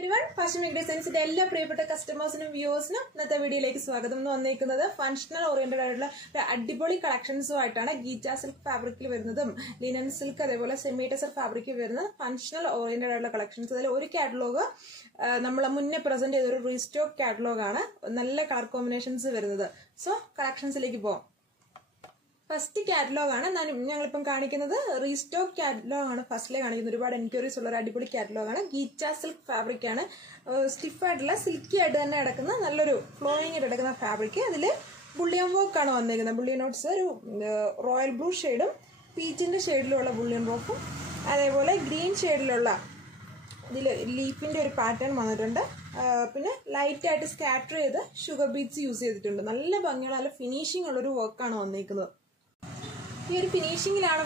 everyone, Fashion Designs എല്ലാ പ്രിയപ്പെട്ട കസ്റ്റമേഴ്സിനും വ്യൂവേഴ്സിനും ഇന്നത്തെ വീഡിയോയിലേക്ക് സ്വാഗതം എന്ന് വന്നിരിക്കുന്നത് ഫങ്ഷണൽ ഓറിയന്റഡ് ആയിട്ടുള്ള അടിപൊളി കളക്ഷൻസുമായിട്ടാണ്. ഗീറ്റ സിൽക്ക് ഫാബ്രിക്കിൽ വരുന്നതും ലിനൻ സിൽക്ക് അതേപോലെ സെമി ടെസർ ഫാബ്രിക്കിൽ വരുന്ന ഫങ്ഷണൽ ഓറിയന്റഡ് ആയിട്ടുള്ള കളക്ഷൻസ്. അതിൽ ഒരു കാറ്റലോഗ് നമ്മൾ മുന്നേ പ്രസന്റ് ചെയ്ത ഒരു റീസ്റ്റോക്ക് കാറ്റലോഗ് ആണ്. നല്ല കളർ കോമ്പിനേഷൻസ് വരുന്നത്. സോ കളക്ഷൻസിലേക്ക് പോകാം. ഫസ്റ്റ് കാറ്റലോഗ് ആണ് ഞങ്ങളിപ്പം കാണിക്കുന്നത്. റീസ്റ്റോക്ക് കാറ്റലോഗ് ആണ് ഫസ്റ്റിലെ കാണിക്കുന്നത്. ഒരുപാട് എൻക്വയറീസ് ഉള്ള ഒരു അടിപൊളി കാറ്റലോഗ് ആണ്. ഗീറ്റ സിൽക്ക് ഫാബ്രിക് ആണ്. സ്റ്റിഫ് ആയിട്ടുള്ള സിൽക്കി ആയിട്ട് തന്നെ കിടക്കുന്ന നല്ലൊരു ഫ്ലോയിങ് ആയിട്ട് കിടക്കുന്ന ഫാബ്രിക്. അതിൽ ബുള്ളിയൻ വർക്ക് ആണ് വന്നിരിക്കുന്നത്. ബുള്ളിയൻ നോട്ട്സ് ഒരു റോയൽ ബ്ലൂ ഷെയ്ഡും പീച്ചിന്റെ ഷെയ്ഡിലുള്ള ബുള്ളിയൻ വർക്കും അതേപോലെ ഗ്രീൻ ഷെയ്ഡിലുള്ള ഇതിൽ ലീഫിന്റെ ഒരു പാറ്റേൺ വന്നിട്ടുണ്ട്. പിന്നെ ലൈറ്റ് ആയിട്ട് സ്കാറ്റർ ചെയ്ത് ഷുഗർ ബീഡ്സ് യൂസ് ചെയ്തിട്ടുണ്ട്. നല്ല ഭംഗിയുള്ള നല്ല ഫിനിഷിംഗ് ഉള്ള ഒരു വർക്കാണ് വന്നിരിക്കുന്നത്. ഈ ഒരു ഫിനിഷിങ്ങിലാണ്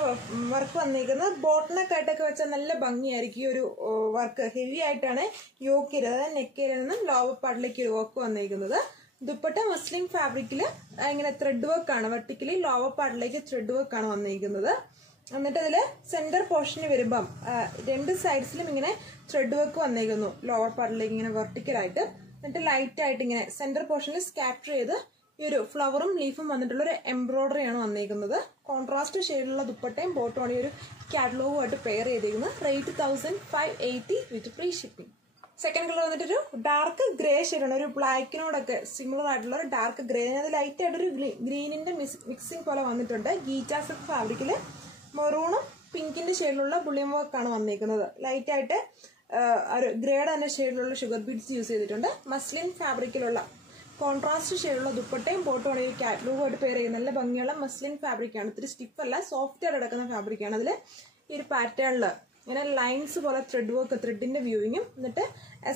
വർക്ക് വന്നിരിക്കുന്നത്. ബോട്ടണൊക്കെ ആയിട്ടൊക്കെ വെച്ചാൽ നല്ല ഭംഗിയായിരിക്കും. ഈ ഒരു വർക്ക് ഹെവി ആയിട്ടാണ് യോക്ക് ഏരിയ അതായത് നെക്ക് ഏരിയയിൽ നിന്നും ലോവർ പാർട്ടിലേക്ക് ഒരു വർക്ക് വന്നിരിക്കുന്നത്. ദുപ്പട്ട മസ്ലിൻ ഫാബ്രിക്കില് ഇങ്ങനെ ത്രെഡ് വർക്കാണ്. വെർട്ടിക്കലി ലോവർ പാർട്ടിലേക്ക് ത്രെഡ് വർക്കാണ് വന്നിരിക്കുന്നത്. എന്നിട്ട് അതില് സെന്റർ പോർഷന് വരുമ്പം രണ്ട് സൈഡ്സിലും ഇങ്ങനെ ത്രെഡ് വർക്ക് വന്നിരിക്കുന്നു. ലോവർ പാർട്ടിലേക്ക് ഇങ്ങനെ വെർട്ടിക്കലായിട്ട്. എന്നിട്ട് ലൈറ്റ് ആയിട്ട് ഇങ്ങനെ സെന്റർ പോർഷനിൽ സ്കാറ്റർ ചെയ്ത് ഈ ഒരു ഫ്ലവറും ലീഫും വന്നിട്ടുള്ള ഒരു എംബ്രോയിഡറി ആണ് വന്നിരിക്കുന്നത്. കോൺട്രാസ്റ്റ് ഷെയ്ഡിലുള്ള ദുപ്പട്ടയും ബോട്ടുമാണ് ഈ ഒരു കാറ്റലോഗുമായിട്ട് പെയർ ചെയ്തിരിക്കുന്നത്. Rate 1580 with free shipping. Second colour വന്നിട്ടൊരു ഡാർക്ക് ഗ്രേ ഷെയ്ഡാണ്. ഒരു ബ്ലാക്കിനോടൊക്കെ സിമിലർ ആയിട്ടുള്ള ഒരു ഡാർക്ക് ഗ്രേ. അത് ലൈറ്റ് ആയിട്ടൊരു ഗ്രീനിന്റെ മിക്സിംഗ് പോലെ വന്നിട്ടുണ്ട്. ഗീറ്റ സിൽക്ക് ഫാബ്രിക്കില് മെറൂണും പിങ്കിന്റെ ഷെയ്ഡിലുള്ള ബുള്ളിയൻ വർക്കാണ് വന്നിരിക്കുന്നത്. ലൈറ്റ് ആയിട്ട് ഒരു ഗ്രേഡ് തന്നെ ഷെയ്ഡിലുള്ള ഷുഗർ ബീഡ്സ് യൂസ് ചെയ്തിട്ടുണ്ട്. മസ്ലിൻ ഫാബ്രിക്കിലുള്ള കോൺട്രാസ്റ്റ് ഷെയ്ഡുള്ള ദുപ്പട്ടയും ബോട്ടുമാണ് ഈ കാറ്റലോഗുമായിട്ട് പെയർ ചെയ്യുന്നത്. നല്ല ഭംഗിയുള്ള മസ്ലിൻ ഫാബ്രിക് ആണ്. ഇത്തിരി സ്റ്റിഫ് അല്ല, സോഫ്റ്റ് ആയിട്ട് കിടക്കുന്ന ഫാബ്രിക് ആണ്. അതിൽ ഈ ഒരു പാറ്റേണിൽ ഇങ്ങനെ ലൈൻസ് പോലെ ത്രെഡ് വർക്ക്, ത്രെഡിന്റെ വ്യൂയിങ്ങും എന്നിട്ട്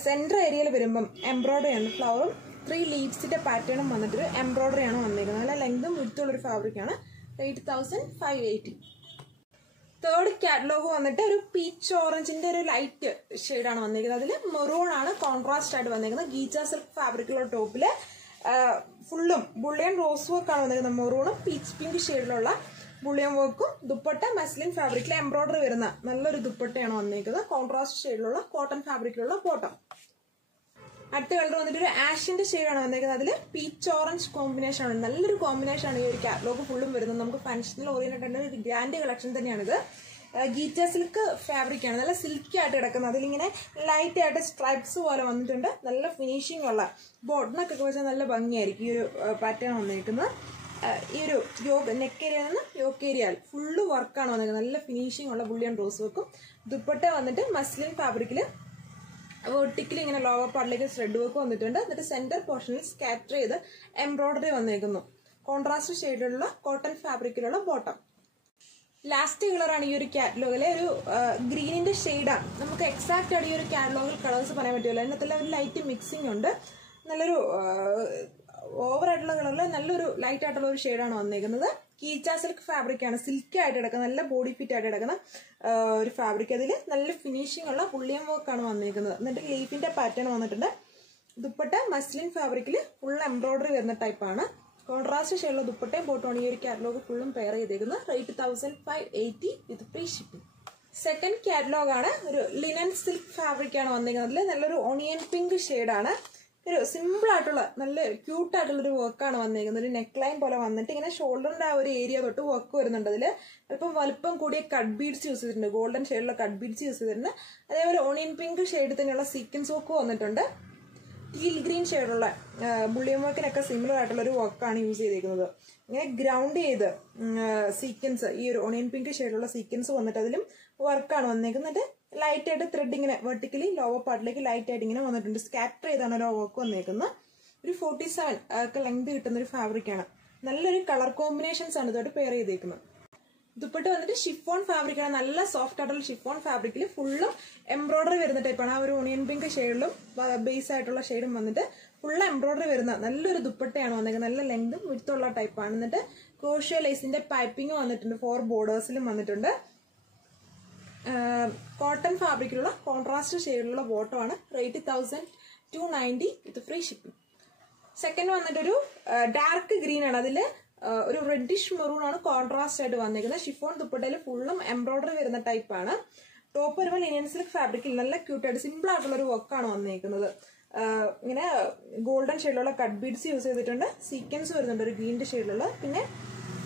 സെന്റർ ഏരിയയിൽ വരുമ്പം എംബ്രോയിഡറി ആണ്. ഫ്ലവറും 3 ലീവ്സിന്റെ പാറ്റേണും വന്നിട്ടൊരു എംബ്രോയിഡറി ആണ് വന്നിരിക്കുന്നത്. നല്ല ലെങ്തും വിഡ്ത്തുള്ളൊരു ഫാബ്രിക് ആണ്. റേറ്റ് 1580. തേർഡ് കാറ്റലോഗ് വന്നിട്ട് ഒരു പീച്ച് ഓറഞ്ചിന്റെ ഒരു ലൈറ്റ് ഷെയ്ഡാണ് വന്നിരിക്കുന്നത്. അതിൽ മെറൂൺ ആണ് കോൺട്രാസ്റ്റ് ആയിട്ട് വന്നിരിക്കുന്നത്. ഗീറ്റ സിൽക്ക് ഫാബ്രിക്കുള്ള ടോപ്പില് ഫുള്ളും ബുള്ളിയൻ റോസ് വർക്കാണ് വന്നിരിക്കുന്നത്. മെറൂണും പീച്ച് പിങ്ക് ഷെയ്ഡിലുള്ള ബുള്ളിയൻ വർക്കും ദുപ്പട്ട മസ്ലിൻ ഫാബ്രിക്കിൽ എംബ്രോയിഡറി വരുന്ന നല്ലൊരു ദുപ്പട്ടയാണ് വന്നിരിക്കുന്നത്. കോൺട്രാസ്റ്റ് ഷെയ്ഡിലുള്ള കോട്ടൺ ഫാബ്രിക്കിലുള്ള ബോട്ടം. അടുത്ത കളർ വന്നിട്ട് ഒരു ആഷിന്റെ ഷെയ്ഡാണ് വന്നിരിക്കുന്നത്. അതിൽ പീച്ച് ഓറഞ്ച് കോമ്പിനേഷൻ ആണ്. നല്ലൊരു കോമ്പിനേഷൻ ആണ് ഈ ഒരു കാറ്റലോഗ് ഫുള്ളും വരുന്നത്. നമുക്ക് ഫങ്ഷണൽ ഓറിയന്റഡ് ഒരു ഗ്രാൻഡ് കളക്ഷൻ തന്നെയാണിത്. ഗീറ്റ സിൽക്ക് ഫാബ്രിക് ആണ്. നല്ല സിൽക്കി ആയിട്ട് കിടക്കുന്നത്. അതിലിങ്ങനെ ലൈറ്റ് ആയിട്ട് സ്ട്രൈപ്സ് പോലെ വന്നിട്ടുണ്ട്. നല്ല ഫിനിഷിംഗ് ഉള്ള ബോട്ടണൊക്കെ വെച്ചാൽ നല്ല ഭംഗിയായിരിക്കും ഈ ഒരു പാറ്റേൺ വന്നിരിക്കുന്നത്. ഈ ഒരു നെക്ക് ഏരിയയിൽ നിന്ന് യോക്ക് ഏരിയയിൽ ഫുള്ള് വർക്കാണ് വന്നിരിക്കുന്നത്. നല്ല ഫിനിഷിംഗ് ഉള്ള ബുള്ളിയൻ റോസ് വർക്കും. ദുപ്പട്ട വന്നിട്ട് മസ്ലിൻ ഫാബ്രിക്കിൽ വെർട്ടിക്കലി ഇങ്ങനെ ലോവർ പാർട്ടിലേക്ക് ത്രെഡ് വർക്ക് വന്നിട്ടുണ്ട്. എന്നിട്ട് സെന്റർ പോർഷനിൽ സ്കാറ്റർ ചെയ്ത് എംബ്രോയിഡറി വന്നിരിക്കുന്നു. കോൺട്രാസ്റ്റ് ഷെയ്ഡിലുള്ള കോട്ടൺ ഫാബ്രിക്കിലുള്ള ബോട്ടം. ലാസ്റ്റ് കളറാണ് ഈ ഒരു കാറ്റലോഗിലെ ഒരു ഗ്രീനിന്റെ ഷെയ്ഡാണ്. നമുക്ക് എക്സാക്റ്റ് ആയിട്ട് ഈ ഒരു കാറ്റലോഗിൽ കളേഴ്സ് പറയാൻ പറ്റുമല്ലോ. അതിനകത്തുള്ള ഒരു ലൈറ്റ് മിക്സിംഗ് ഉണ്ട്. നല്ലൊരു ഓവർ ആയിട്ടുള്ള കളറിൽ നല്ലൊരു ലൈറ്റ് ആയിട്ടുള്ള ഒരു ഷെയ്ഡാണ് വന്നിരിക്കുന്നത്. ഗീറ്റ സിൽക്ക് ഫാബ്രിക് ആണ്. സിൽക്കി ആയിട്ട് കിടക്കുന്ന നല്ല ബോഡി ഫിറ്റ് ആയിട്ട് കിടക്കുന്ന ഒരു ഫാബ്രിക്. അതിൽ നല്ല ഫിനിഷിംഗ് ഉള്ള ബുള്ളിയൻ വർക്കാണ് വന്നിരിക്കുന്നത്. എന്നിട്ട് ലീഫിന്റെ പാറ്റേൺ വന്നിട്ടുണ്ട്. ദുപ്പട്ട മസ്ലിൻ ഫാബ്രിക്കിൽ ഫുൾ എംബ്രോയിഡറി വരുന്ന ടൈപ്പാണ്. കോൺട്രാസ്റ്റ് ഷെയ്ഡുള്ള ദുപ്പട്ടയും ബോട്ടുമാണ് ഈ ഒരു കാറ്റലോഗ് ഫുള്ളും പെയർ ചെയ്തേക്കുന്നത്. Rate 1580 with free shipping. Second catalogue ആണ്. ഒരു ലിനൻ സിൽക്ക് ഫാബ്രിക് ആണ് വന്നിരിക്കുന്നത്. അതിൽ നല്ലൊരു ഓണിയൻ പിങ്ക് ഷെയ്ഡാണ്. ഒരു സിമ്പിൾ ആയിട്ടുള്ള നല്ല ക്യൂട്ട് ആയിട്ടുള്ള ഒരു വർക്കാണ് വന്നിരിക്കുന്നത്. ഒരു നെക്ക് ലൈൻ പോലെ വന്നിട്ട് ഇങ്ങനെ ഷോൾഡറിന്റെ ആ ഒരു ഏരിയ തൊട്ട് വർക്ക് വരുന്നുണ്ട്. അതിൽ അല്പം വലുപ്പം കൂടിയ കട്ട് ബീഡ്സ് യൂസ് ചെയ്തിട്ടുണ്ട്. ഗോൾഡൻ ഷെയ്ഡിലുള്ള കട്ട് ബീഡ്സ് യൂസ് ചെയ്തിട്ടുണ്ട്. അതേപോലെ ഓണിയൻ പിങ്ക് ഷെയ്ഡ് തന്നെയുള്ള സീക്വൻസ് വർക്ക് വന്നിട്ടുണ്ട്. ടീൽ ഗ്രീൻ ഷെയ്ഡുള്ള ബുള്ളിയൻ വർക്കിനൊക്കെ സിമിലർ ആയിട്ടുള്ള ഒരു വർക്കാണ് യൂസ് ചെയ്തിരിക്കുന്നത്. ഇങ്ങനെ ഗ്രൗണ്ട് ചെയ്ത് സീക്വൻസ് ഈ ഒരു ഓണിയൻ പിങ്ക് ഷെയ്ഡുള്ള സീക്വൻസ് വന്നിട്ട് അതിലും വർക്കാണ് വന്നിരിക്കുന്നത്. ലൈറ്റ് ആയിട്ട് ത്രെഡ് ഇങ്ങനെ വെർട്ടിക്കലി ലോവർ പാർട്ടിലേക്ക് ലൈറ്റ് ആയിട്ട് ഇങ്ങനെ വന്നിട്ടുണ്ട്. സ്കാറ്റർ ചെയ്താണ് ഒരു വർക്ക് വന്നിരിക്കുന്നത്. ഒരു 47 ഒക്കെ ലെങ്ത് കിട്ടുന്ന ഒരു ഫാബ്രിക് ആണ്. നല്ലൊരു കളർ കോമ്പിനേഷൻസ് ആണ് ഇതോട്ട് പെയർ ചെയ്തേക്കുന്നത്. ദുപ്പട്ട വന്നിട്ട് ഷിഫോൺ ഫാബ്രിക് ആണ്. നല്ല സോഫ്റ്റ് ആയിട്ടുള്ള ഷിഫോൺ ഫാബ്രിക്കിൽ ഫുള്ളും എംബ്രോയിഡറി വരുന്ന ടൈപ്പാണ്. ആ ഒരു ഓണിയൻ പിങ്ക് ഷെയ്ഡിലും ബേസ് ആയിട്ടുള്ള ഷെയ്ഡും വന്നിട്ട് ഫുൾ എംബ്രോയിഡറി വരുന്ന നല്ലൊരു ദുപ്പട്ടയാണ് വന്നിരിക്കുന്നത്. നല്ല ലെങ്തും വിഡ്ത്തുള്ള ടൈപ്പാണ്. എന്നിട്ട് ക്രോഷ്യോ ലേസിന്റെ പൈപ്പിംഗ് വന്നിട്ടുണ്ട്. 4 ബോർഡേഴ്സിലും വന്നിട്ടുണ്ട്. കോട്ടൺ ഫാബ്രിക്കിലുള്ള കോൺട്രാസ്റ്റ് ഷെയ്ഡിലുള്ള ബോട്ടമാണ്. Rate 1290 with free shipping. Second വന്നിട്ടൊരു ഡാർക്ക് ഗ്രീൻ ആണ്. അതിൽ ഒരു റെഡിഷ് മെറൂൺ ആണ് കോൺട്രാസ്റ്റ് ആയിട്ട് വന്നിരിക്കുന്നത്. ഷിഫോൺ ദുപ്പട്ടയിൽ ഫുള്ളും എംബ്രോയിഡറി വരുന്ന ടൈപ്പാണ്. ടോപ്പ് വരുമ്പോൾ ലിനൻ സിൽക്ക് ഫാബ്രിക്കിൽ നല്ല ക്യൂട്ടായിട്ട് സിമ്പിൾ ആയിട്ടുള്ള ഒരു വർക്കാണ് വന്നേക്കുന്നത്. ഇങ്ങനെ ഗോൾഡൻ ഷെയ്ഡിലുള്ള കട്ട് ബീഡ്സ് യൂസ് ചെയ്തിട്ടുണ്ട്. സീക്വൻസ് വരുന്നുണ്ട് ഒരു ഗ്രീനിന്റെ ഷെയ്ഡിലുള്ള, പിന്നെ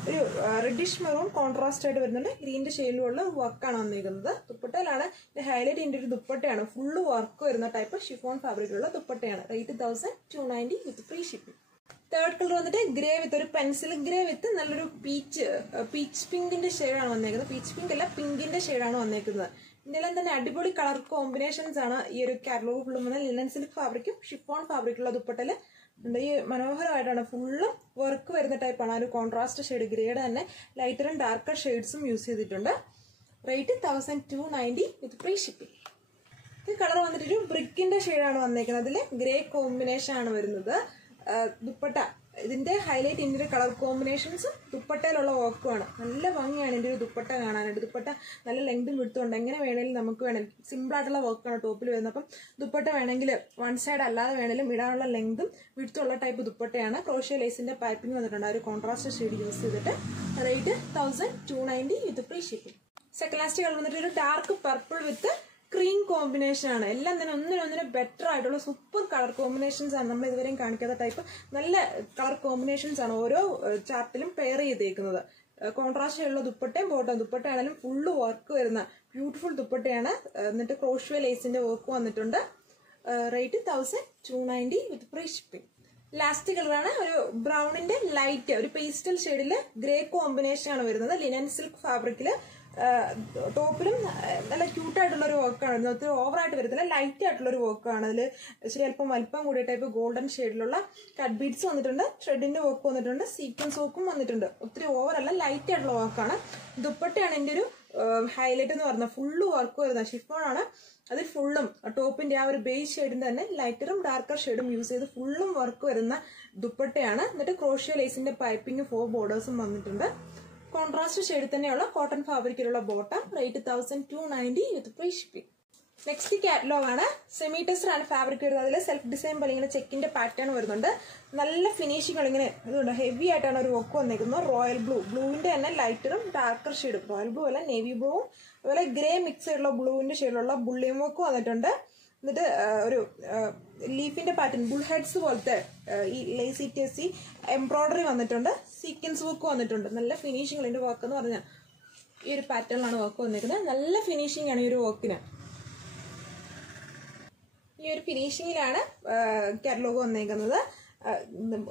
ഒരു റെഡിഷ് മെറൂൺ കോൺട്രാസ്റ്റ് ആയിട്ട് വരുന്നുണ്ട്. ഗ്രീനിന്റെ ഷെയ്ഡിലുള്ള വർക്കാണ് വന്നിരിക്കുന്നത്. ദുപ്പട്ടയിലാണ് ഹൈലൈറ്റ് ചെയ്യേണ്ട ഒരു ദുപ്പട്ടയാണ്. ഫുള്ള് വർക്ക് വരുന്ന ടൈപ്പ് ഷിഫോൺ ഫാബ്രിക്കിലുള്ള ദുപ്പട്ടയാണ്. Rate 1290 with free shipping. Third colour വന്നിട്ട് ഗ്രേ വിത്ത് ഒരു പെൻസിൽ ഗ്രേ വിത്ത് നല്ലൊരു പീച്ച് പിങ്കിന്റെ ഷെയ്ഡാണ് വന്നേക്കുന്നത്. പീച്ച് പിങ്ക് അല്ല, പിങ്കിന്റെ ഷെയ്ഡാണ് വന്നേക്കുന്നത്. ഇതിനെല്ലാം തന്നെ അടിപൊളി കളർ കോമ്പിനേഷൻസ് ആണ് ഈ ഒരു കാറ്റലോഗ് ഫുള്ളും വന്നത്. ലിനൻ സിൽക്ക് ഫാബ്രിക്കും ഷിഫോൺ ഫാബ്രിക്കുള്ള ദുപ്പട്ടയില് ഈ മനോഹരമായിട്ടാണ് ഫുള്ളും വർക്ക് വരുന്ന ടൈപ്പാണ്. ആ ഒരു കോൺട്രാസ്റ്റ് ഷെയ്ഡ് ഗ്രേയുടെ തന്നെ ലൈറ്ററും ഡാർക്കർ ഷെയ്ഡ്സും യൂസ് ചെയ്തിട്ടുണ്ട്. Rate 1290 with free shipping. ഈ കളർ വന്നിട്ട് ഒരു ബ്രിക്കിന്റെ ഷെയ്ഡാണ് വന്നേക്കുന്നത്. അതിൽ ഗ്രേ കോമ്പിനേഷൻ ആണ് വരുന്നത്. ദുപ്പട്ട ഇതിന്റെ ഹൈലൈറ്റ് ഇതിന്റെ കളർ കോമ്പിനേഷൻസും ദുപ്പട്ടയിലുള്ള വർക്കുമാണ്. നല്ല ഭംഗിയാണ് ഇതിന്റെ ഒരു ദുപ്പട്ട കാണാനായിട്ട്. ദുപ്പട്ട നല്ല ലെങ്തും വിടുത്തുണ്ട്. എങ്ങനെ വേണമെങ്കിലും നമുക്ക് വേണമെങ്കിൽ സിമ്പിൾ ആയിട്ടുള്ള വർക്കാണ് ടോപ്പിൽ വരുന്നത്. അപ്പം ദുപ്പട്ട വേണമെങ്കിൽ വൺ സൈഡ് അല്ലാതെ വേണമെങ്കിലും ഇടാനുള്ള ലെങ്തും വിടുത്തുള്ള ടൈപ്പ് ദുപ്പട്ടയാണ്. ക്രോഷ്യ ലേസിന്റെ പൈപ്പിംഗ് വന്നിട്ടുണ്ട്. ആ ഒരു കോൺട്രാസ്റ്റ് ഷെയ്ഡ് യൂസ് ചെയ്തിട്ട്. Rate 1290 with free shipping. Second last colour വന്നിട്ട് ഒരു ഡാർക്ക് പർപ്പിൾ വിത്ത് ക്രീം കോമ്പിനേഷൻ ആണ്. എല്ലാം തന്നെ ഒന്നിനൊന്നിന് ബെറ്റർ ആയിട്ടുള്ള സൂപ്പർ കളർ കോമ്പിനേഷൻസ് ആണ്. നമ്മൾ ഇതുവരെയും കാണിക്കാത്ത ടൈപ്പ് നല്ല കളർ കോമ്പിനേഷൻസ് ആണ് ഓരോ ചാർട്ടിലും പെയർ ചെയ്തേക്കുന്നത്. കോൺട്രാസ്റ്റ് ഉള്ള ദുപ്പട്ടയും ബോട്ടം ദുപ്പട്ടയാണെങ്കിലും ഫുള്ള് വർക്ക് വരുന്ന ബ്യൂട്ടിഫുൾ ദുപ്പട്ടയാണ്. എന്നിട്ട് ക്രോഷ്യ ലേസിന്റെ വർക്ക് വന്നിട്ടുണ്ട്. Rate 1290 with free shipping. Last കളറാണ് ഒരു ബ്രൗണിന്റെ ലൈറ്റ് ഒരു പേസ്റ്റൽ ഷെയ്ഡില് ഗ്രേ കോമ്പിനേഷൻ ആണ് വരുന്നത്. ലിനൻ സിൽക്ക് ഫാബ്രിക്കില് ടോപ്പിലും നല്ല ക്യൂട്ടായിട്ടുള്ള ഒരു വർക്കാണ്. ഒത്തിരി ഓവറായിട്ട് വരത്തില്ല, ലൈറ്റ് ആയിട്ടുള്ള ഒരു വർക്കാണ്. അതിൽ ഇച്ചിരി അല്പം വലിപ്പം കൂടിയ ടൈപ്പ് ഗോൾഡൻ ഷെയ്ഡിലുള്ള കട്ട് ബീഡ്സ് വന്നിട്ടുണ്ട്. ത്രെഡിന്റെ വർക്ക് വന്നിട്ടുണ്ട്. സീക്വൻസ് വർക്കും വന്നിട്ടുണ്ട്. ഒത്തിരി ഓവർ അല്ല, ലൈറ്റ് ആയിട്ടുള്ള വർക്കാണ്. ദുപ്പട്ടയാണ് ഇതിന്റെ ഒരു ഹൈലൈറ്റ് എന്ന് പറഞ്ഞാൽ ഫുള്ള് വർക്ക് വരുന്ന ഷിഫോൺ ആണ്. അതിൽ ഫുള്ളും ടോപ്പിന്റെ ആ ഒരു ബേസ് ഷെയ്ഡിന്റെ തന്നെ ലൈറ്ററും ഡാർക്കർ ഷെയ്ഡും യൂസ് ചെയ്ത് ഫുള്ളും വർക്ക് വരുന്ന ദുപ്പട്ടയാണ്. എന്നിട്ട് ക്രോഷ്യ ലേസിന്റെ പൈപ്പിംഗ് 4 ബോർഡേഴ്സും വന്നിട്ടുണ്ട്. കോൺട്രാസ്റ്റ് ഷെയ്ഡ് തന്നെയുള്ള കോട്ടൺ ഫാബ്രിക്കിലുള്ള bottom. Rate 1290 with free shipping. Next catalogue ആണ്. സെമി ടെസ്റ്റർ ആണ് ഫാബ്രിക് വരുന്നത്. അതിൽ സെൽഫ് ഡിസൈൻ പോലെ ഇങ്ങനെ ചെക്കിന്റെ പാറ്റേൺ വരുന്നുണ്ട്. നല്ല ഫിനിഷിംഗ് ഇങ്ങനെ ഇതുണ്ട്. ഹെവി ആയിട്ടാണ് ഒരു വർക്ക് വന്നിരിക്കുന്നത്. റോയൽ ബ്ലൂവിന്റെ തന്നെ ലൈറ്ററും ഡാർക്കർ ഷെയ്ഡും. റോയൽ ബ്ലൂ അല്ല, നേവി ബ്ലൂവും അതുപോലെ ഗ്രേ മിക്സ് ആയിട്ടുള്ള ബ്ലൂവിന്റെ ഷെയ്ഡിലുള്ള ബുള്ളിയം വർക്ക് വന്നിട്ടുണ്ട്. എന്നിട്ട് ഒരു ലീഫിന്റെ പാറ്റേൺ ബുൾ ഹെഡ്സ് പോലത്തെ ഈ ലേസി ടെസി എംബ്രോയിഡറി വന്നിട്ടുണ്ട്. സീക്വൻസ് വർക്ക് വന്നിട്ടുണ്ട്. നല്ല ഫിനിഷിംഗ് ഇതിന്റെ വർക്ക് എന്ന് പറഞ്ഞാൽ ഈ ഒരു പാറ്റേണിലാണ് വർക്ക് വന്നിരിക്കുന്നത്. നല്ല ഫിനിഷിംഗ് ആണ് ഈ ഒരു വർക്കിന്. ഈ ഒരു ഫിനിഷിങ്ങിലാണ് കാറ്റലോഗ് വന്നേക്കുന്നത്.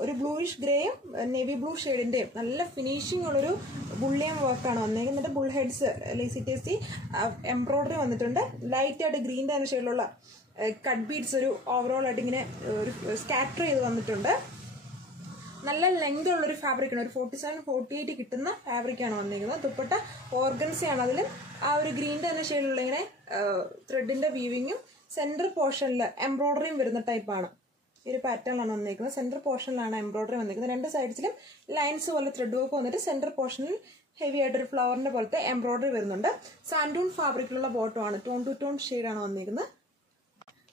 ഒരു ബ്ലൂയിഷ് ഗ്രേയും നേവി ബ്ലൂ ഷെയ്ഡിന്റെയും നല്ല ഫിനിഷിംഗ് ഉള്ളൊരു ബുള്ളിയം വർക്കാണ് വന്നേക്കുന്നത്. ബുൾ ഹെഡ്സ് ലേസി ടെസി എംബ്രോയിഡറി വന്നിട്ടുണ്ട്. ലൈറ്റ് ആയിട്ട് ഗ്രീൻ തന്നെ ഷെയ്ഡിലുള്ള കട്ട് ബീഡ്സ് ഒരു ഓവറോൾ ആയിട്ട് ഇങ്ങനെ ഒരു സ്കാറ്റർ ചെയ്ത് വന്നിട്ടുണ്ട്. നല്ല ലെങ്ത് ഉള്ളൊരു ഫാബ്രിക്കാണ്. ഒരു 47-48 കിട്ടുന്ന ഫാബ്രിക്കാണ് വന്നിരിക്കുന്നത്. ദുപ്പട്ട ഓർഗൻസിയാണ്. അതിൽ ആ ഒരു ഗ്രീൻ തന്നെ ഷെയ്ഡിലുള്ള ഇങ്ങനെ ത്രെഡിന്റെ വീവിങ്ങും സെന്റർ പോർഷനിൽ എംബ്രോയിഡറിയും വരുന്ന ടൈപ്പാണ്. ഈ ഒരു പാറ്റേണിലാണ് വന്നിരിക്കുന്നത്. സെന്റർ പോർഷനിലാണ് എംബ്രോയിഡറി വന്നിരിക്കുന്നത്. രണ്ട് സൈഡ്സിലും ലൈൻസ് പോലെ ത്രെഡ് വർക്ക് വന്നിട്ട് സെന്റർ പോർഷനിൽ ഹെവി ആയിട്ടൊരു ഫ്ലവറിന്റെ പോലത്തെ എംബ്രോയിഡറി വരുന്നുണ്ട്. സാൻഡൂൺ ഫാബ്രിക്കിലുള്ള ബോട്ടം ആണ്. ടോൺ ടു ടോൺ ഷെയ്ഡാണ് വന്നിരിക്കുന്നത്.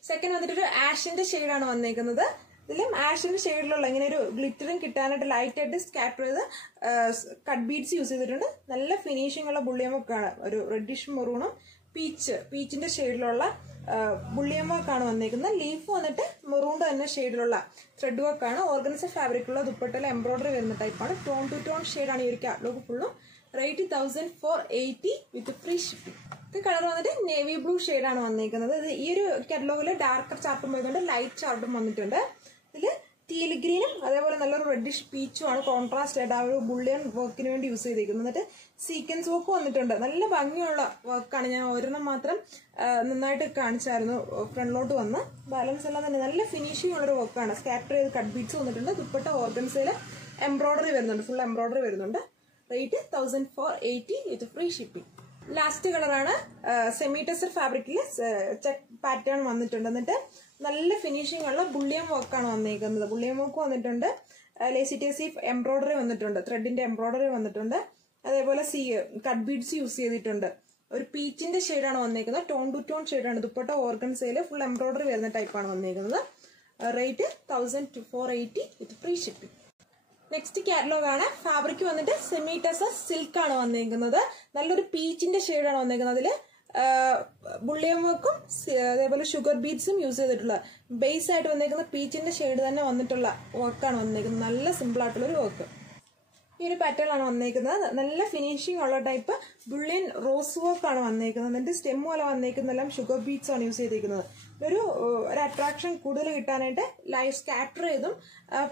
സെക്കൻഡ് വന്നിട്ട് ഒരു ആഷിന്റെ ഷെയ്ഡാണ് വന്നിരിക്കുന്നത്. ഇതിലും ആഷിന്റെ ഷെയ്ഡിലുള്ള ഇങ്ങനെ ഒരു ഗ്ലിറ്ററും കിട്ടാനായിട്ട് ലൈറ്റ് ആയിട്ട് സ്കാറ്റർ ചെയ്ത് കട്ട് ബീഡ്സ് യൂസ് ചെയ്തിട്ടുണ്ട്. നല്ല ഫിനിഷിംഗ് ഉള്ള ബുള്ളിയം വർക്കാണ്. ഒരു റെഡിഷ് മെറൂണും പീച്ചിന്റെ ഷെയ്ഡിലുള്ള ബുള്ളിയം വർക്കാണ് വന്നിരിക്കുന്നത്. ലീഫ് വന്നിട്ട് മെറൂണിന്റെ തന്നെ ഷെയ്ഡിലുള്ള ത്രെഡ് വർക്കാണ്. ഓർഗൻസ ഫാബ്രിക്കുള്ള ദുപ്പട്ടയിൽ എംബ്രോയിഡറി വരുന്ന ടൈപ്പാണ്. ടോൺ ടു ടോൺ ഷെയ്ഡാണ് ഈ ഒരു കാറ്റലോഗ് ഫുള്ളും. റേറ്റ് 1480 വിത്ത് ഫ്രീ ഷിപ്പിംഗ്. ഇത് കളർ വന്നിട്ട് നേവി ബ്ലൂ ഷെയ്ഡാണ് വന്നിരിക്കുന്നത്. ഇത് ഈ ഒരു കാറ്റലോഗിൽ ഡാർക്കർ ചാർട്ടും വരുന്നുണ്ട്, ലൈറ്റ് ചാർട്ടും വന്നിട്ടുണ്ട്. ഇതിൽ ടീൽ ഗ്രീനും അതേപോലെ നല്ലൊരു റെഡിഷ് പീച്ചും ആണ് കോൺട്രാസ്റ്റ് ആയിട്ട് ആ ഒരു ബുള്ളിയൻ വർക്കിന് വേണ്ടി യൂസ് ചെയ്തിരിക്കുന്നത്. എന്നിട്ട് സീക്വൻസ് വർക്ക് വന്നിട്ടുണ്ട്. നല്ല ഭംഗിയുള്ള വർക്കാണ്. ഞാൻ ഒരെണ്ണം മാത്രം നന്നായിട്ട് കാണിച്ചായിരുന്നു ഫ്രണ്ടിലോട്ട് വന്ന്. ബാലൻസ് എല്ലാം തന്നെ നല്ല ഫിനിഷിംഗ് ഉള്ളൊരു വർക്കാണ്. സ്കാറ്റർ ചെയ്ത് കട്ട് ബീഡ്സ് വന്നിട്ടുണ്ട്. ദുപ്പട്ട ഓർഗൻസയിൽ എംബ്രോയിഡറി വരുന്നുണ്ട്. ഫുൾ എംബ്രോയിഡറി വരുന്നുണ്ട്. റേറ്റ് 1480 വിത്ത് ഫ്രീ ഷിപ്പിംഗ്. ലാസ്റ്റ് കളറാണ്. സെമി ടെസ്റ്റർ ഫാബ്രിക്കിൽ ചെക്ക് പാറ്റേൺ വന്നിട്ടുണ്ട്. എന്നിട്ട് നല്ല ഫിനിഷിംഗ് ഉള്ള ബുള്ളിയം വർക്കാണ് വന്നിരിക്കുന്നത്. ബുള്ളിയം വർക്ക് വന്നിട്ടുണ്ട്. ലേസി ടെസി എംബ്രോയിഡറി വന്നിട്ടുണ്ട്. ത്രെഡിന്റെ എംബ്രോയിഡറി വന്നിട്ടുണ്ട്. അതേപോലെ കട്ട് ബീഡ്സ് യൂസ് ചെയ്തിട്ടുണ്ട്. ഒരു പീച്ചിന്റെ ഷെയ്ഡാണ് വന്നിരിക്കുന്നത്. ടോൺ ടു ടോൺ ഷെയ്ഡാണ്. ദുപ്പട്ട ഓർഗൻസയിൽ ഫുൾ എംബ്രോയിഡറി വരുന്ന ടൈപ്പാണ് വന്നിരിക്കുന്നത്. റേറ്റ് 1480 വിത്ത് ഫ്രീ ഷിപ്പിംഗ്. നെക്സ്റ്റ് കാറ്റലോഗ് ആണ്. ഫാബ്രിക് വന്നിട്ട് സെമി ടെസർ സിൽക്ക് ആണ് വന്നിരിക്കുന്നത്. നല്ലൊരു പീച്ചിന്റെ ഷെയ്ഡാണ് വന്നിരിക്കുന്നത്. അതിൽ ബുള്ളിയൻ വർക്കും അതേപോലെ ഷുഗർ ബീഡ്സും യൂസ് ചെയ്തിട്ടുള്ള ബേസ് ആയിട്ട് വന്നേക്കുന്ന പീച്ചിന്റെ ഷെയ്ഡ് തന്നെ വന്നിട്ടുള്ള വർക്കാണ് വന്നേക്കുന്നത്. നല്ല സിമ്പിൾ ആയിട്ടുള്ള ഒരു വർക്ക്. ഈ ഒരു പാറ്റേൺ ആണ് വന്നേക്കുന്നത്. നല്ല ഫിനിഷിംഗ് ഉള്ള ടൈപ്പ് ബുള്ളിയൻ റോസ് വർക്ക് ആണ് വന്നേക്കുന്നത്. അതിന്റെ സ്റ്റെം പോലെ വന്നേക്കുന്നതെല്ലാം ഷുഗർ ബീഡ്സ് ആണ് യൂസ് ചെയ്തിരിക്കുന്നത്. ഒരു അട്രാക്ഷൻ കൂടുതൽ കിട്ടാനായിട്ട് ലൈറ്റ് സ്കാറ്റർ ചെയ്തും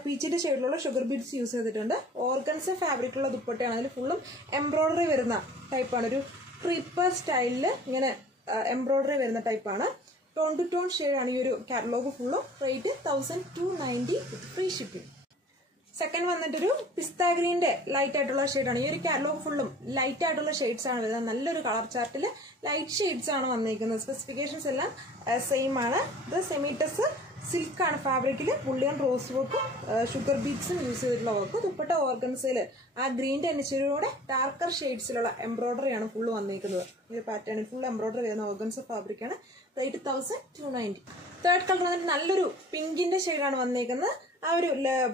പീച്ചിന്റെ ഷെയ്ഡിലുള്ള ഷുഗർ ബീഡ്സ് യൂസ് ചെയ്തിട്ടുണ്ട്. ഓർഗൻസ ഫാബ്രിക്കുള്ള ദുപ്പട്ടയാണ്. അതിൽ ഫുള്ളും എംബ്രോയിഡറി വരുന്ന ടൈപ്പാണ്. ഒരു ക്രീപ്പർ സ്റ്റൈലില് ഇങ്ങനെ എംബ്രോയിഡറി വരുന്ന ടൈപ്പാണ്. ടോൺ ടു ടോൺ ഷെയ്ഡാണ് ഈ ഒരു കാറ്റലോഗ് ഫുള്ളും. Rate 1290 with free shipping. Second വന്നിട്ടൊരു പിസ്ത ഗ്രീന്റെ ലൈറ്റ് ആയിട്ടുള്ള ഷെയ്ഡാണ്. ഈ ഒരു കാറ്റലോഗ് ഫുള്ളും ലൈറ്റ് ആയിട്ടുള്ള ഷെയ്ഡ്സ് ആണ് വരുന്നത്. നല്ലൊരു കളർ ചാർട്ടിൽ ലൈറ്റ് ഷെയ്ഡ്സ് ആണ് വന്നിരിക്കുന്നത്. സ്പെസിഫിക്കേഷൻസ് എല്ലാം സെയിം ആണ്. ഇത് സെമീറ്റസ് സിൽക്ക് ആണ് ഫാബ്രിക്കിൽ. ബുള്ളിയൻ റോസ് വർക്കും ഷുഗർ ബീഡ്സും യൂസ് ചെയ്തിട്ടുള്ള വർക്ക്. ദുപ്പട്ട ഓർഗൻസയിൽ ആ ഗ്രീന്റെ അനുസരിച്ചൂടെ ഡാർക്കർ ഷെയ്ഡ്സിലുള്ള എംബ്രോയിഡറി ആണ് ഫുള്ള് വന്നിരിക്കുന്നത്. ഈ പാറ്റേണിൽ ഫുൾ എംബ്രോയിഡറി വരുന്ന ഓർഗൻസ ഫാബ്രിക്കാണ്. റേറ്റ് 1290. തേർഡ് കളർ വന്നിട്ട് നല്ലൊരു പിങ്കിന്റെ ഷെയ്ഡാണ് വന്നിരിക്കുന്നത്. ആ ഒരു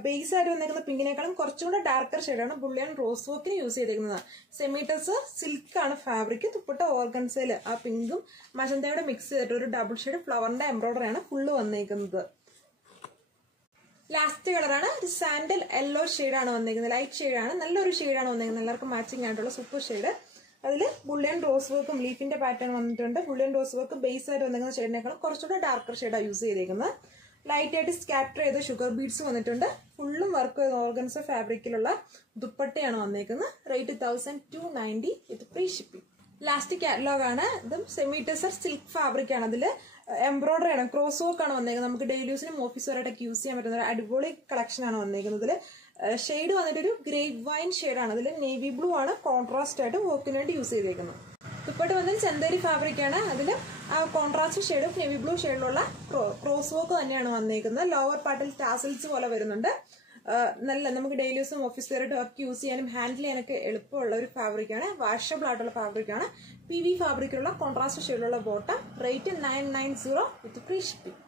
ബേസ് ആയിട്ട് വന്നിരിക്കുന്ന പിങ്കിനേക്കാളും കുറച്ചും കൂടെ ഡാർക്കർ ഷെയ്ഡാണ് ബുള്ളിയൻ റോസ് വർക്കിന് യൂസ് ചെയ്തിരിക്കുന്നത്. സെമീറ്റസ് സിൽക്ക് ആണ് ഫാബ്രിക്. ദുപ്പട്ട ഓർഗൻസയിൽ ആ പിങ്കും മജന്തയുടെ മിക്സ് ചെയ്തിട്ട് ഒരു ഡബിൾ ഷെയ്ഡ് ഫ്ലവറിന്റെ എംബ്രോയിഡറി ആണ് ഫുള്ള് വന്നിരിക്കുന്നത്. ലാസ്റ്റ് കളറാണ് ഒരു സാൻഡൽ യെല്ലോ ഷെയ്ഡാണ് വന്നിരിക്കുന്നത്. ലൈറ്റ് ഷെയ്ഡാണ്. നല്ലൊരു ഷെയ്ഡാണ് വന്നിരിക്കുന്നത്. എല്ലാവർക്കും മാച്ചിങ് ആയിട്ടുള്ള സൂപ്പർ ഷെയ്ഡ്. അതിൽ ബുള്ളിയൻ റോസ് വർക്കും ലീഫിന്റെ പാറ്റേൺ വന്നിട്ടുണ്ട്. ബുള്ളിയൻ റോസ് വർക്ക് ബേസ് ആയിട്ട് വന്നിരിക്കുന്ന ഷെയ്ഡിനേക്കാളും കുറച്ചുകൂടെ ഡാർക്കർ ഷെയ്ഡാണ് യൂസ് ചെയ്തിരിക്കുന്നത്. ലൈറ്റ് ആയിട്ട് സ്കാറ്റർ ചെയ്ത് ഷുഗർ ബീഡ്സ് വന്നിട്ടുണ്ട്. ഫുള്ളും വർക്ക് ഓർഗൻസ ഫാബ്രിക്കിലുള്ള ദുപ്പട്ടയാണ് വന്നിരിക്കുന്നത്. Rate 1290 with free shipping. Last catalogue ആണ്. ഇതും സെമീറ്റസർ സിൽക്ക് ഫാബ്രിക് ആണ്. അതിൽ എംബ്രോയിഡറി ആണ്, ക്രോസ് വർക്ക് ആണ് വന്നിരിക്കുന്നത്. നമുക്ക് ഡെയിലി യൂസിനും ഓഫീസ് വരായിട്ടൊക്കെ യൂസ് ചെയ്യാൻ പറ്റുന്ന ഒരു അടിപൊളി കളക്ഷൻ ആണ് വന്നിരിക്കുന്നത്. ഇതിൽ ഷെയ്ഡ് വന്നിട്ട് ഒരു ഗ്രേപ്പ് വൈൻ ഷെയ്ഡാണ്. അതിൽ നേവി ബ്ലൂ ആണ് കോൺട്രാസ്റ്റ് ആയിട്ട് വർക്കിന് വേണ്ടി യൂസ് ചെയ്തേക്കുന്നത്. ദുപ്പട്ട വന്നിട്ട് ചന്തേരി ഫാബ്രിക് ആണ്. അതിൽ ആ കോൺട്രാസ്റ്റ് ഷെയ്ഡും നേവി ബ്ലൂ ഷെയ്ഡിലുള്ള ക്രോസ് വർക്ക് തന്നെയാണ് വന്നിരിക്കുന്നത്. ലോവർ പാർട്ടിൽ ടാസിൽസ് പോലെ വരുന്നുണ്ട്. നല്ല നമുക്ക് ഡെയിലി യൂസും ഓഫീസ് വെയറായിട്ട് ഒക്കെ യൂസ് ചെയ്യാനും ഹാൻഡിൽ ചെയ്യാനൊക്കെ എളുപ്പമുള്ള ഒരു ഫാബ്രിക്കാണ്. വാഷബിൾ ആയിട്ടുള്ള ഫാബ്രിക്കാണ്. PV ഫാബ്രിക്കിലുള്ള കോൺട്രാസ്റ്റ് ഷെയ്ഡിലുള്ള bottom. Rate 990 with free shipping.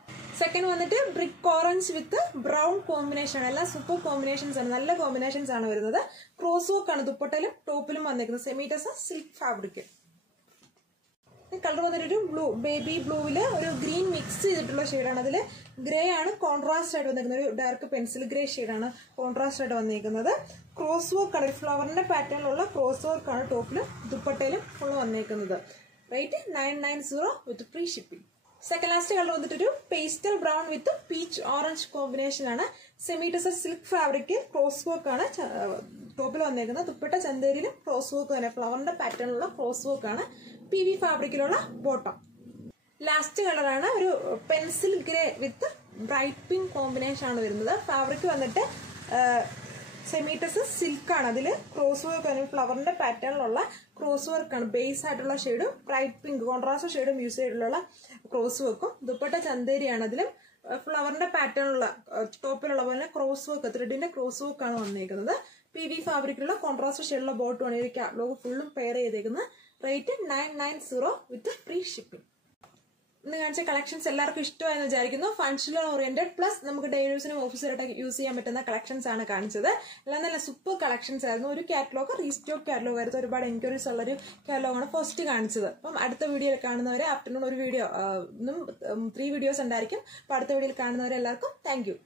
Second വന്നിട്ട് brick orange with brown combination ആണ്. എല്ലാം സൂപ്പർ കോമ്പിനേഷൻസ് ആണ്. നല്ല കോമ്പിനേഷൻസ് ആണ് വരുന്നത്. ക്രോസ് വർക്ക് ആണ് ദുപ്പട്ടയിലും ടോപ്പിലും വന്നിരിക്കുന്നത്. സെമീറ്റസ് സിൽക്ക് ഫാബ്രിക്. കളർ വന്നിട്ട് ഒരു ബ്ലൂ, ബേബി ബ്ലൂവില് ഒരു ഗ്രീൻ മിക്സ് ചെയ്തിട്ടുള്ള ഷെയ്ഡാണ്. അതിൽ ഗ്രേ ആണ് കോൺട്രാസ്റ്റ് ആയിട്ട് വന്നിരിക്കുന്നത്. ഒരു ഡാർക്ക് പെൻസിൽ ഗ്രേ ഷെയ്ഡാണ് കോൺട്രാസ്റ്റ് ആയിട്ട് വന്നിരിക്കുന്നത്. ക്രോസ് വർക്ക് ആണ്. ഒരു ഫ്ലവറിന്റെ പാറ്റേണിലുള്ള ക്രോസ് വർക്ക് ആണ് ടോപ്പിലും ദുപ്പട്ടയിലും ഫുള്ള് വന്നിരിക്കുന്നത്. Rate 990 with free shipping. Second last colour വന്നിട്ടൊരു pastel brown with peach orange combination ആണ്. സെമീറ്റസർ സിൽക്ക് ഫാബ്രിക് ക്രോസ് വർക്ക് ആണ് ടോപ്പിൽ വന്നിരിക്കുന്നത്. ദുപ്പട്ട ചന്തേരിയിലും ക്രോസ് വർക്ക് തന്നെ ഫ്ലവറിന്റെ പാറ്റേണിലുള്ള ക്രോസ് വർക്ക് ആണ്. PV ഫാബ്രിക്കിലുള്ള ബോട്ടം. ലാസ്റ്റ് കളറാണ് ഒരു pencil grey with bright pink combination ആണ് വരുന്നത്. ഫാബ്രിക് വന്നിട്ട് സെമീറ്റസ് സിൽക്ക് ആണ്. അതിൽ ക്രോസ് വർക്ക് ഫ്ലവറിന്റെ പാറ്റേണിലുള്ള ക്രോസ് വർക്കാണ്. ബേസ് ആയിട്ടുള്ള ഷെയ്ഡും ബ്രൈറ്റ് പിങ്ക് കോൺട്രാസ്റ്റ് ഷെയ്ഡും യൂസ് ചെയ്തിട്ടുള്ള ക്രോസ് വർക്കും. ദുപ്പട്ട ചന്തേരിയാണ്. അതിലും ഫ്ലവറിന്റെ പാറ്റേണിലുള്ള ടോപ്പിലുള്ള പോലെ ക്രോസ് വർക്ക് ത്രെഡിന്റെ ക്രോസ് വർക്ക് ആണ് വന്നിരിക്കുന്നത്. PV ഫാബ്രിക്കിലുള്ള കോൺട്രാസ്റ്റ് ഷെയ്ഡുള്ള ബോട്ടുമാണ് ഈ കാറ്റലോഗ് ഫുള്ളും പെയർ ചെയ്തേക്കുന്നത്. Rate 990 with free shipping. ഇന്ന് കാണിച്ച കളക്ഷൻസ് എല്ലാവർക്കും ഇഷ്ടമായെന്ന് വിചാരിക്കുന്നു. ഫങ്ഷണൽ ഓറിയന്റഡ് പ്ലസ് നമുക്ക് ഡെയിലി യൂസിനും ഓഫീസിലായിട്ട് യൂസ് ചെയ്യാൻ പറ്റുന്ന കളക്ഷൻസ് ആണ് കാണിച്ചത്. എല്ലാം നല്ല സൂപ്പർ കളക്ഷൻസ് ആയിരുന്നു. ഒരു കാറ്റലോഗ് റീസ്റ്റോക്ക് കാറ്റലോഗ് ആയിരുന്നു. ഒരുപാട് എൻക്വയറീസ് ഉള്ളൊരു കാറ്റലോഗാണ് ഫസ്റ്റ് കാണിച്ചത്. അപ്പം അടുത്ത വീഡിയോയിൽ കാണുന്നവരെ ആഫ്റ്റർനൂൺ ഒരു വീഡിയോ 3 വീഡിയോസ് ഉണ്ടായിരിക്കും. അപ്പം അടുത്ത വീഡിയോയിൽ കാണുന്നവരെ എല്ലാവർക്കും താങ്ക് യു.